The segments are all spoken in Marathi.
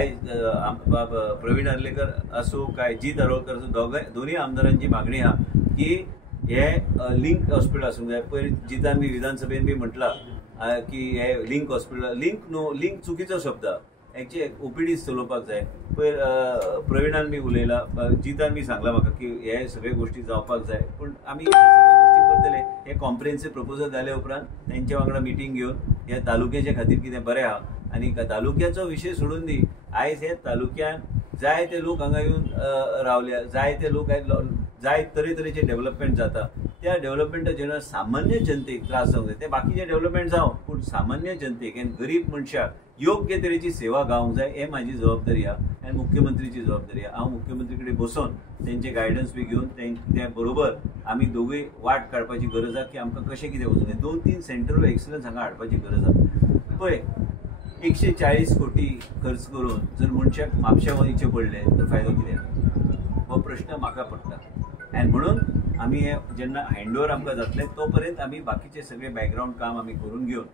आयज प्रवीण अर्लेकर असो काय जीत आरोळकर असो दोन्ही आमदारांची मागणी हा की हे लिंक हॉस्पिटल आसूंक जाय. पयलीं जितान बी विधानसभेन बी म्हटलां की हे लिंक हॉस्पिटल, लिंक चुकीचो शब्द. एक्चुअली ओपीडी चलोवपाक जाय. पयर प्रवीणान बी उलयला, जितान बी सांगला म्हाका की हे सगळे गोष्टी जावपाक जाय. पूण आमी हे सगळे गोष्टी करतले. हे कॉम्प्रिहेन्सिव्ह प्रपोजल जाले उपरांत तेंच्या वांगडा मिटींग घेवन ह्या तालुक्याच्या खातीर कितें बरें आहा. आनी तालुक्याचो विशय सोडून दी, आयज हे तालुक्यान जायते लोक हांगा येवन रावल्या, जायते लोक जाय तरेतरेचे डेव्हलपमेंट जाता. त्या डेव्हलपमेंटा जेन्ना सामान्य जनतेक त्रास जावंक जाय, ते बाकीचे डेव्हलपमेंट जावं पूण सामान्य जनतेक आनी गरीब मनशाक योग्य तरेची सेवा गावंक जाय. हे म्हाजी जबाबदारी आहा आनी मुख्यमंत्रीची जबाबदारी आहा. हांव मुख्यमंत्री कडेन बसून तेंचे गायडन्स बी घेवन ते बरोबर आमी दोगूय वाट काडपाची गरज आहा की आमकां कशें कितें वचूंक जाय. 2-3 सेंटर ऑफ एक्सलन्स हांगा हाडपाची गरज आहा. पळय 140 कोटी खर्च करून जर मनशाक म्हापश्या वयचे पडले तर फायदो कितें, हो प्रश्न म्हाका पडटा. आनी म्हणून आमी हे जेन्ना हँडओव्हर आमकां जातले तो पर्यंत आमी बाकीचे सगळे बॅकग्राऊंड काम आमी करून घेवन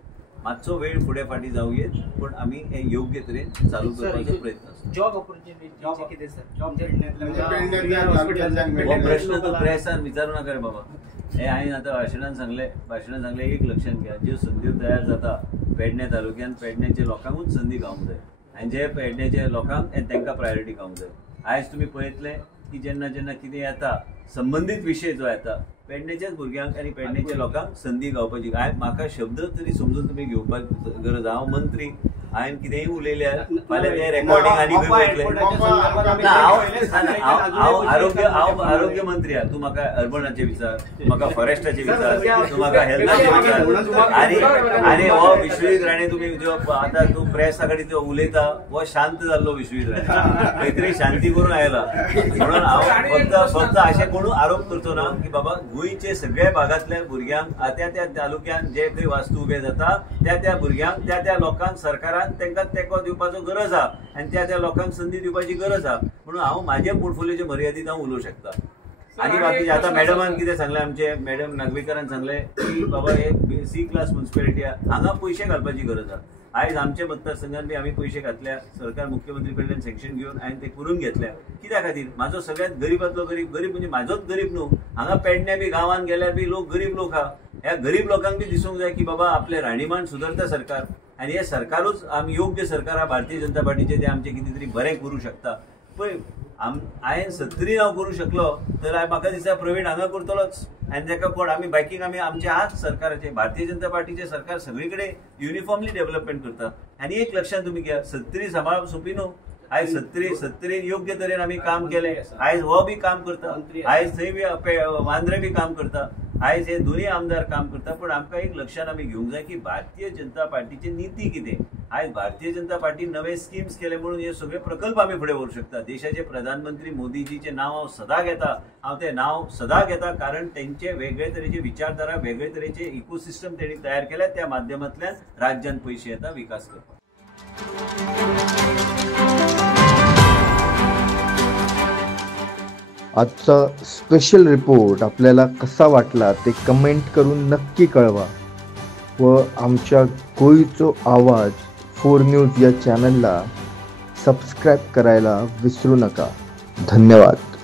मातसो वेळ फुडें फाटीं जावये पूण आमी हे योग्य तरेन चालू करपाचो प्रयत्न आसा. जॉब ऑपॉर्च्युनिटी कितें सर? जॉब हो प्रश्न तो प्रेसान विचारूं नाका रे बाबा. हे हांवें आतां भाशणान सांगलें 1 लक्षात घ्या, ज्यो संद्यो तयार जाता पेडणे तालुक्यान पेडण्याच्या लोकांकूच संदी गावंक जाय आनी जे पेडण्याच्या लोकांक तांकां प्रायोरिटी गावंक जाय. आयज तुमी पळयतले की जेन्ना कितें येता संबंधीत विशय जो येता पेडण्याच्याच भुरग्यांक आनी पेडण्याच्या लोकांक संदी गावपाची. म्हाका शब्द तरी समजून तुमी घेवपाक गरज. हांव मंत्री, हांवें कितेंय उलयल्यार फाल्यां तें रेकॉर्डिंग आनी हांव आरोग्य मंत्री आहा. तूं म्हाका अर्बनाचे विचार, तूं म्हाका फॉरेस्टाचे विचार, तूं म्हाका हेल्थाचे विचार. आनी हो विश्वजीत राणे तुमी जो आतां तूं प्रेसा कडेन तो उलयता हो शांत जाल्लो विश्वजीत राणे, खंय तरी शांती करून आयला. म्हणून हांव फक्त अशें कोणूय आरोप करचो ना की बाबा गोंयचे सगळ्या भागांतल्या भुरग्यांक त्या तालुक्यान जे खंय वास्तू उबे जाता त्या भुरग्यांक त्या लोकांक सरकारान तांकां तेंको दिवपाचो गरज आहा आनी त्या लोकांक संदी दिवपाची गरज आहा. म्हणून हांव म्हाज्या पोर्टफोलियोचे मर्यादीत हांव उलोवंक शकता. आनी बाकी आतां मॅडमान कितें सांगलें, आमचे मॅडम नागवेकरान सांगलें की बाबा हे C क्लास म्युन्सिपालिटी हांगा पयशे घालपाची गरज आहा. आयज आमच्या मतदारसंघान बी आमी पयशे घातल्या, सरकार मुख्यमंत्री कडल्यान सँक्शन घेवन हांवें ते करून घेतल्या. कित्या खातीर? म्हाजो सगळ्यांत गरीबांतलो गरीब म्हणजे म्हाजोच गरीब न्हू. हांगा पेडण्या बी गांवांत गेल्यार बी लोक गरीब लोक आहा. ह्या गरीब लोकांक बी दिसूंक जाय की बाबा आपलें राहणीमान सुदारता सरकार आनी हे सरकारूच आमी योग्य सरकार आहा भारतीय जनता पार्टीचे, ते आमचें कितें तरी बरें करूं शकता. पळय हांवें 70 हांव करूं शकलो तर म्हाका दिसता प्रवीण हांगा करतलोच. आनी ताका कोण आमी बायकींग आमी आमचे आहात सरकाराचे, भारतीय जनता पार्टीचे सरकार सगळे कडेन युनिफॉर्मली डेव्हलपमेंट करता. आनी एक लक्षात तुमी घ्या, 70 सांबाळप सोंपी न्हू. आयज 70 योग्य तरेन आमी काम केलें. आयज हो बी काम करता, आयज थंय बी वांद्रे बी काम करता, आयज हे दोन्ही आमदार काम करता. पण आमकां एक लक्षात आमी घेवंक जाय की भारतीय जनता पार्टीची नीती कितें. आयज भारतीय जनता पार्टी नवे स्किम्स केले म्हणून हे सगळे प्रकल्प आमी फुडें व्हरूंक शकता. देशाचे प्रधानमंत्री मोदीजीचें नांव हांव सदां घेता. हांव तें नांव सदां घेता कारण तेंचे वेगळे तरेचे विचारधारा, वेगळे तरेचे इकोसिस्टम तेणी तयार केल्या. त्या माध्यमांतल्यान राज्यान पयशे येता विकास करपाक. आजचा स्पेशल रिपोर्ट आपल्याला कसा वाटला ते कमेंट करून नक्की कळवा व आमच्या गोयचो आवाज 4 न्यूज या चॅनलला सबस्क्राईब करायला विसरू नका. धन्यवाद.